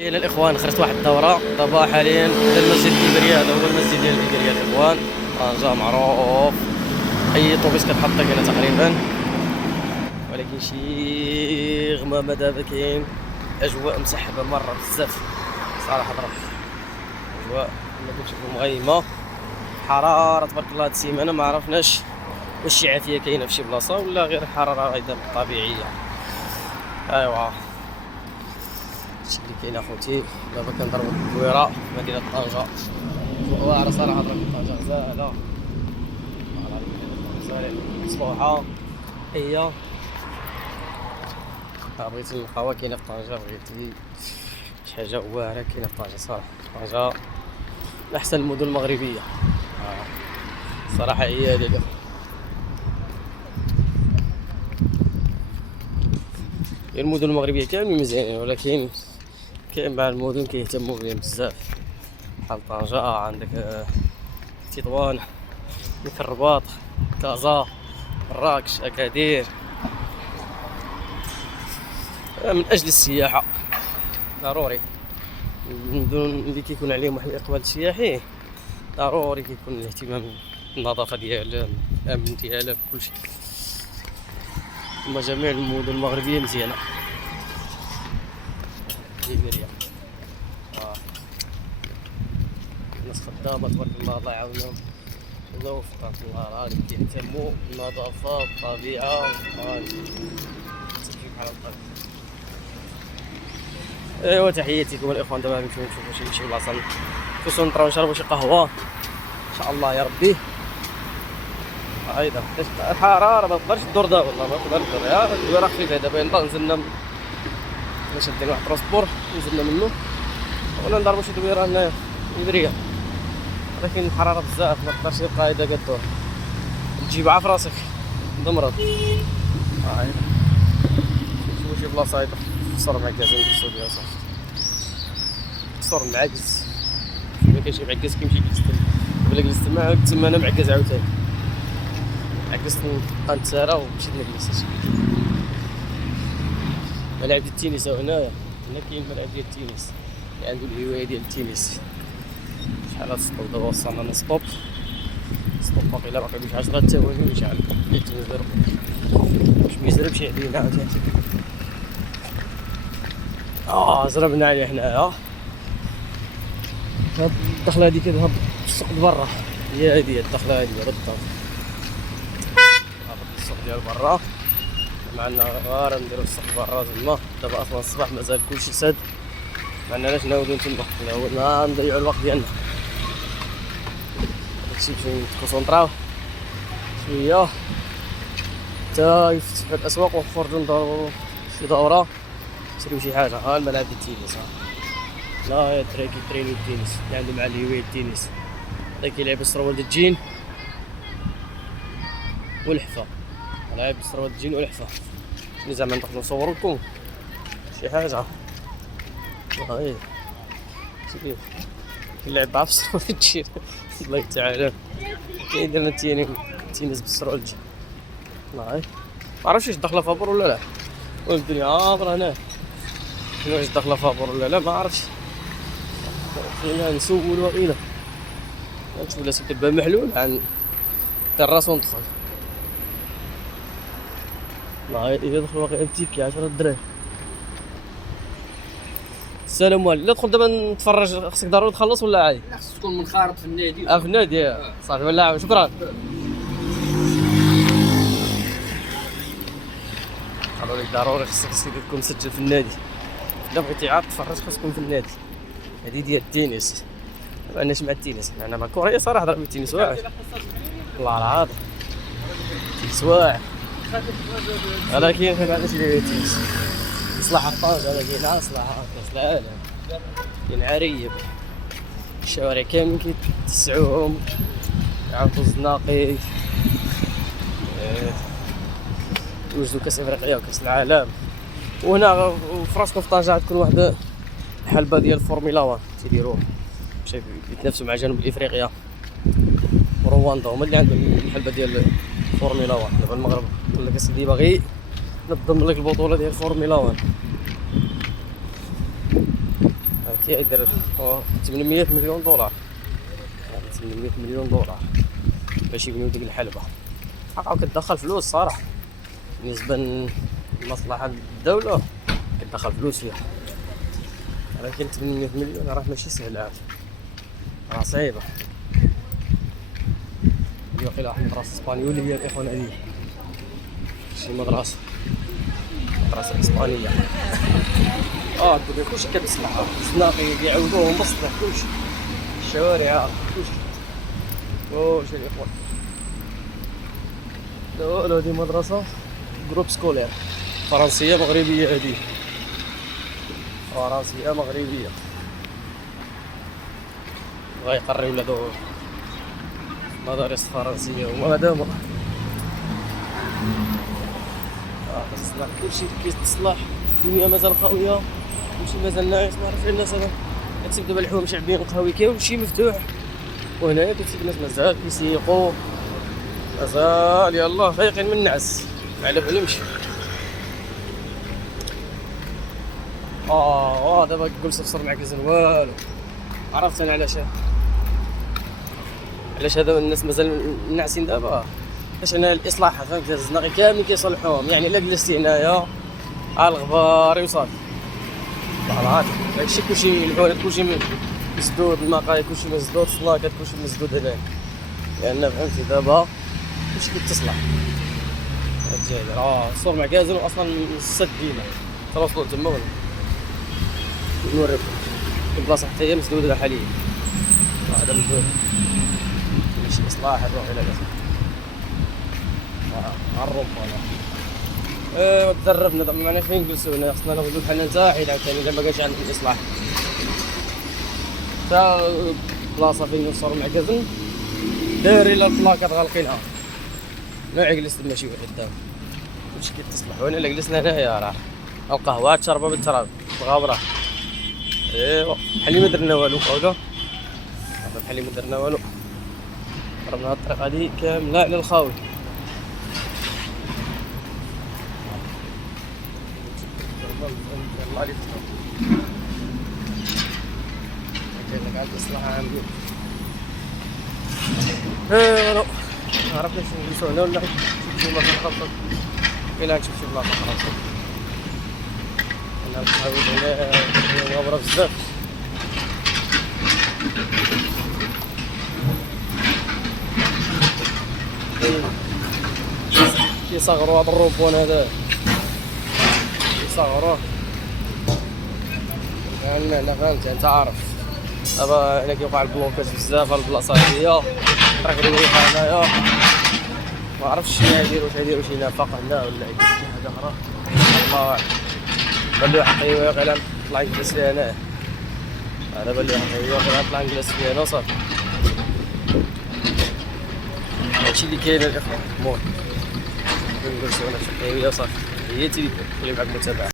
الى الاخوان خرجت واحد الدوره دابا حاليا في المسجد الكبرياء. هذا هو المسجد ديال الكبرياء الاخوان. طنجة معروف، اي طوبيس كتحط هنا تقريبا، ولكن شي غمامه دابا كاين. اجواء مسحبه مره بزاف صراحه. اجواء كما كتشوفوا مغيمه، حراره تبارك الله. هاد السيمانه ما عرفناش واش شي عافيه كاينه في شي بلاصه ولا غير حراره غير طبيعيه. ايوا هادشي اللي كاين اخوتي. دابا كنضربو الدويره في مدينه طنجة. واعره صراحه طنجة غزاله، مصبوحه هي. بغيتي القهوه كاينه في طنجة، بغيتي شي حاجه واعره كاينه في طنجة صراحه. طنجة من احسن المدن المغربيه صراحه. هي هذه المدن المغربيه كاملين مزيانين، ولكن كاين بعض المدن كيهتموا بهم بزاف بحال طنجة. عندك تطوان، مثل الرباط، كازا، مراكش، اكادير، من اجل السياحه. ضروري المدن اللي كيكون عليهم واحد الاقبال سياحي ضروري كيكون الاهتمام بالنظافه ديالها، الامن ديالها، بكلشي. ثم جميع المدن المغربيه مزيانه. إيبيريا الناس خدامه تبارك الله، الله يعاونهم. الله يوفقهم الله. راه كيهتموا بالنظافه بالطبيعه بحال هكا. ايوا تحياتي لكم الاخوان. دابا غنمشيو نشوفوا شي بلاصه، خصوصا نطراو نشربوا شي قهوه ان شاء الله يا ربي. هايدا الحراره ما تقدرش تدور دابا، والله ما تقدر تدور. يا الدويره خفيفه دابا ينبغي نزلنا شادين واحد الترونسبور نزلنا منه ولا نضربوا شي دويره هنايا إبرية. ولكن الحراره بزاف ما تقدرش تبقى هيدا كدور، تجيب في راسك تمرض. هاي شوفوا شي بلاصه هيدا قصر معكاز نجلسو فيها صافي. قصر معكز، ملي كاين شي معكز كيمشي يجلس قبل جلست تما انا معكز عاوتاني. عكزت نبقى نتسارى ومشيت نجلس. ملاعب ديال التنس هنايا، هنا كاين ملاعب ديال التنس اللي عنده الهوايه ديال التنس. شحال هاد السطوب دابا وصلنا للسطوب. باقي لا باقي 10 ثواني ويشعل يتنزل. واش ميزربش علينا عاوتاني. زربنا عليه حنايا. هاد الدخله هادي كتهبط في السوق برا، هي هادي الدخله هادي بالضبط. هابط السوق ديال برا، معنا غير نديرو السوق برا تما. دابا اصلا الصباح مازال كلشي ساد، معندناش نعاودو تما، نعاودو نضيعو الوقت ديالنا. داكشي باش نتكونسونطراو شويه حتى يفتحو الاسواق ونخرجو ندورو شي دوره، نشريو شي حاجه. ها الملاعب ديال التنس، لا يا الدراري كيترينيو التنس اللي عندهم مع الهوايه التنس. هذا كيلعب السروال ديال الجين والحفا، لعب السروال ديال الجين والحفا. اللي زعما ندخلو نصورو لكم شي حاجه. هاي كيف كنلعب مع السروال ديال الجين. الله تعالى كاين درنا التنس بالسروال ديال الجين. هاي معرفتش واش داخله فابور ولا لا، والدنيا عامره هنا. واش داخله فابور ولا لا ما عرفتش. خلينا نسول وقيله نشوف لا سبت الباب محلول عن الراس وندخل. لا اذا دخل واقع بتيكي 10 درهم. السلام عليكم. لا تدخل دابا نتفرج، خصك ضروري تخلص ولا عادي؟ لا خصك تكون منخرط في النادي. في النادي صافي ولا. شكرا. قالوا لك ضروري خصك تكون مسجل في النادي. الا بغيتي عاد تفرج خصك تكون في النادي. هذه ديال التنس، ما عندناش مع التنس. انا مع كوريا صراحه ضرب التنس واعر والله العظيم. التنس واعر، ولكن حنا عندنا شي التنس مصلحه طنجة. هذا كاين مصلحه كاس العالم، كاين عريب الشوارع كاملين كيتسعوهم، يعرفوا الزناقي، يوجدوا كاس افريقيا وكاس العالم. وهنا في راسكم في طنجة تكون واحد حلبة ديال الفورمولا 1 تيديروها باش يتنافسوا مع جنوب افريقيا ورواندا. هما اللي عندهم الحلبة ديال الفورمولا 1. دابا المغرب قال لك اسيدي باغي نظم لك البطولة ديال الفورمولا 1. كيدير 800 مليون دولار، يعني 800 مليون دولار باش يبنيو ديك الحلبة. حقا كتدخل فلوس صراحة، بالنسبة لمصلحة الدولة كتدخل فلوس فيها، ولكن 800 مليون راه ماشي سهل عاد، راه صعيبة. واقيلا واحد المدرسة اسبانيولية الإخوان هذه، شي مدرسة إسبانية. الدنيا كلشي كتصلح، الزناقي كيعاودوهم بسطح كلشي، الشوارع كلشي الإخوان. لا هادي مدرسة جروب سكولير فرنسية مغربية، هادي فرنسية مغربية، غيقريو ولادو مدارس فرنسية وما دام تصلح كلشي كيتصلح. الدنيا مازال خاوية، كلشي مازال ناعس. معرفش الناس هذا كتسيب دابا الحوم شعبيين القهوي كلشي مفتوح، وهنايا كتسيب الناس مازال كيسيقو، مازال يلاه فايقين من النعس على بالهمش. دابا جلست نفسر معاك زين والو. عرفت انا علاش هذا الناس مازال ناعسين دابا، باش انا الاصلاح فهمت. الزناقي كامل كيصلحوهم، يعني الا جلستي هنايا على الغبار وصافي طلعات. داكشي كلشي الحوالات كلشي مسدود، المقاهي كلشي مسدود، الصلاكات كلشي مسدود هنايا، لان فهمتي دابا كلشي كيتصلح. الجزائر صور مع كازل اصلا السد ديما توصلوا تما ولا نوريكم البلاصه حتى هي مسدوده حاليا. هذا مسدود ماشي اصلاح، نروح الى عالروم ولا تدربنا دابا معنا فين نجلسو هنا. خصنا ناخدو بحال نتا حيت عاوتاني الا مابقاش عندنا الاصلاح حتى البلاصه فين نوصلو مع كازل دايرين البلاكات غالقينها، ما جلست ماشي واحد دابا كلشي كيتصلح. وانا الا جلسنا هنايا راه القهوه تشربها بالتراب بغابره، ايوا بحال ما درنا والو. هذا بحال ما درنا والو، ضربنا هاد الطريق هادي كامله على الخاوي. الله عليك كاين عاد اصلاح عامل. ايوا عرفنا شنو نجلسو هنا ولا شي بلاصه خاصة. كاين نشوف شي بلاصه خاصة انا نحاول هنا غابره بزاف. كيصغروا هذا الروبون هذا، كيصغروه هنا فهمتي انت عارف. دابا هنا كيوقع البلوكاج بزاف البلاصه هادي، راه كيديروا هنايا ما عرفتش شنو يديروا شي نفق هنا ولا شي حاجه اخرى، الله اعلم. بان لي واحد الطيوق على نطلع نجلس فيها هنايا، انا بان لي واحد الطيوق على نطلع نجلس فيها هنا وصافي. هادشي اللي كاين الاخوان. المهم نجلسو هنا في الحيويه وصافي. هي تيلي معك متابعه.